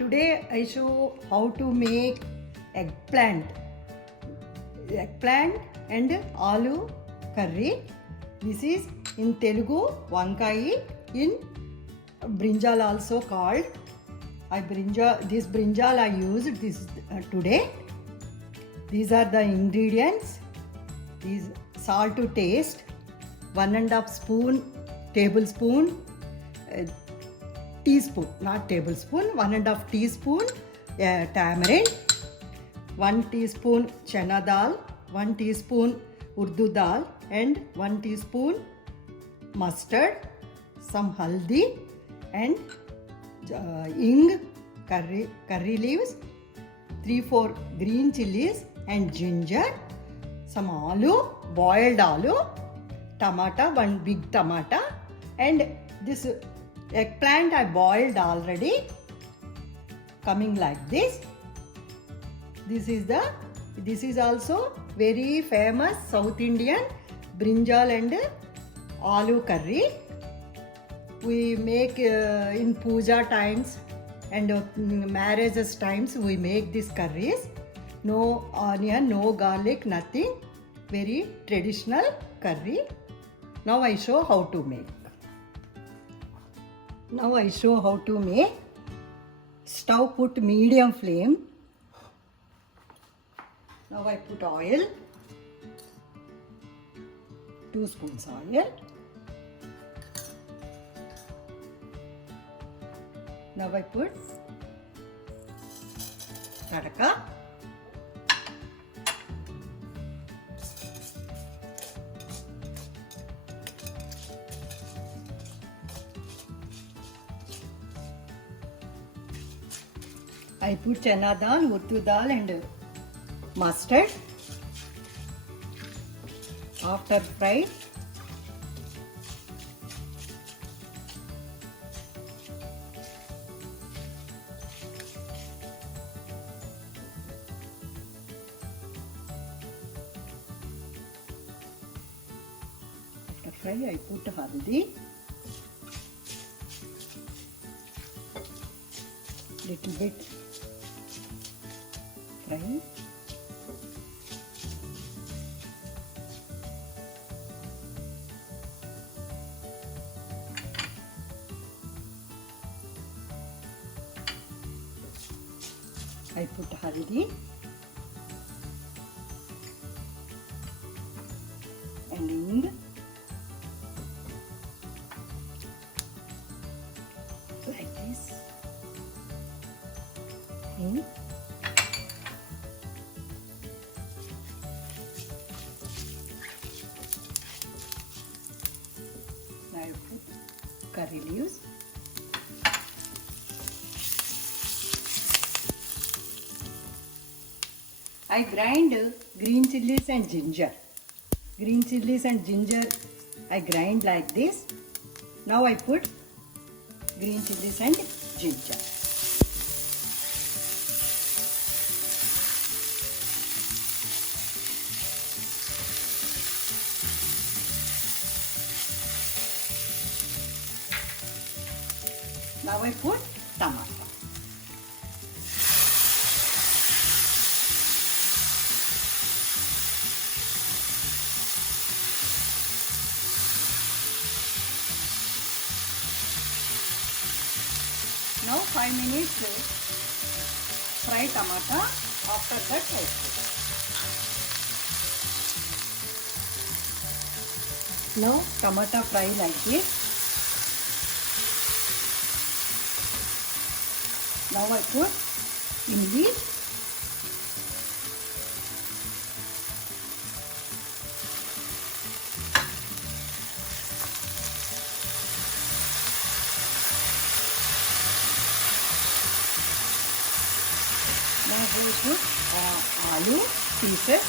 Today I show how to make eggplant and aloo curry. This is in Telugu vankai, in brinjal also called. This brinjal I used today. These are the ingredients. These salt to taste, 1.5 tablespoon, teaspoon, not tablespoon, 1.5 teaspoon tamarind, 1 teaspoon chana dal, 1 teaspoon urdu dal, and 1 teaspoon mustard, some haldi, and curry leaves, 3-4 green chilies and ginger, some aloo, boiled aloo, tomato, 1 big tomato, and this eggplant I boiled already, coming like this. This is also very famous South Indian brinjal and aloo curry. We make in puja times and marriages times we make these curries. No onion, no garlic, nothing. Very traditional curry. Now I show how to make. Stove put medium flame. Now I put oil. 2 spoons oil. Now I put tadka. I put chana dal, urdu dal and mustard. After fried, I put haldi, little bit fry. I put haldi and hing, like this. Hing. Now I put curry leaves. I grind green chilies and ginger. Green chilies and ginger I grind like this. Now I put green chilies and ginger. Now I put tomato. Now 5 minutes fry tomato. After that I put. Now tomato fry like this. Now I put imli. Now I put aloo pieces.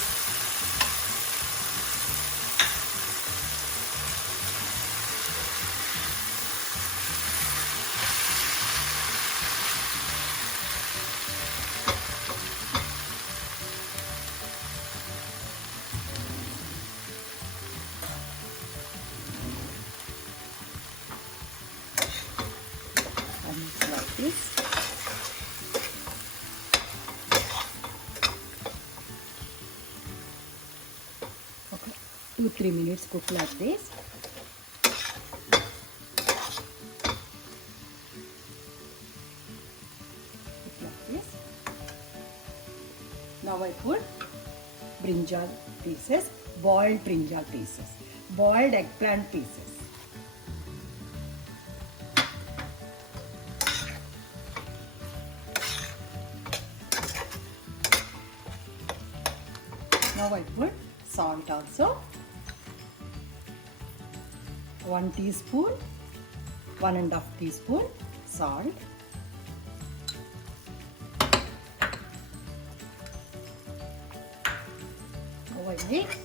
And like this. 2-3 minutes cook like this. Cook like this. Now I put brinjal pieces, boiled brinjal pieces, boiled eggplant pieces. Now I put salt also. 1 teaspoon, 1.5 teaspoon salt. Now I mix.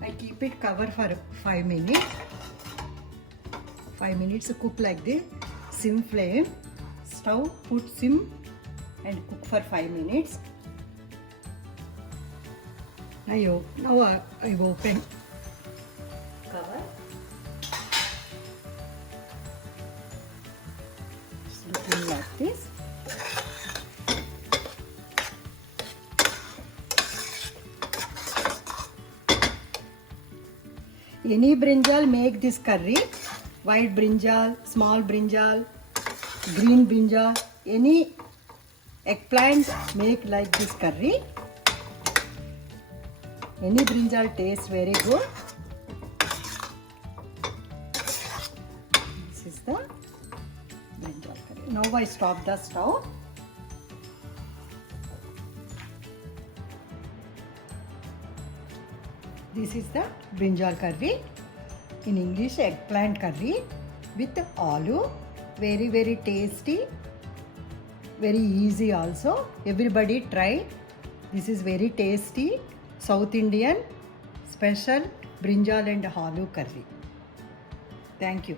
I keep it covered for 5 minutes. 5 minutes to cook like this. Sim flame. Stove, put sim and cook for 5 minutes. Now I open cover. It's looking like this. Any brinjal make this curry, white brinjal, small brinjal, green brinjal, any eggplant make like this curry. Any brinjal tastes very good. This is the brinjal curry. Now I stop the stove. This is the brinjal curry, in English eggplant curry with aloo. Very very tasty, very easy also. Everybody try. This is very tasty South Indian special brinjal and aloo curry. Thank you.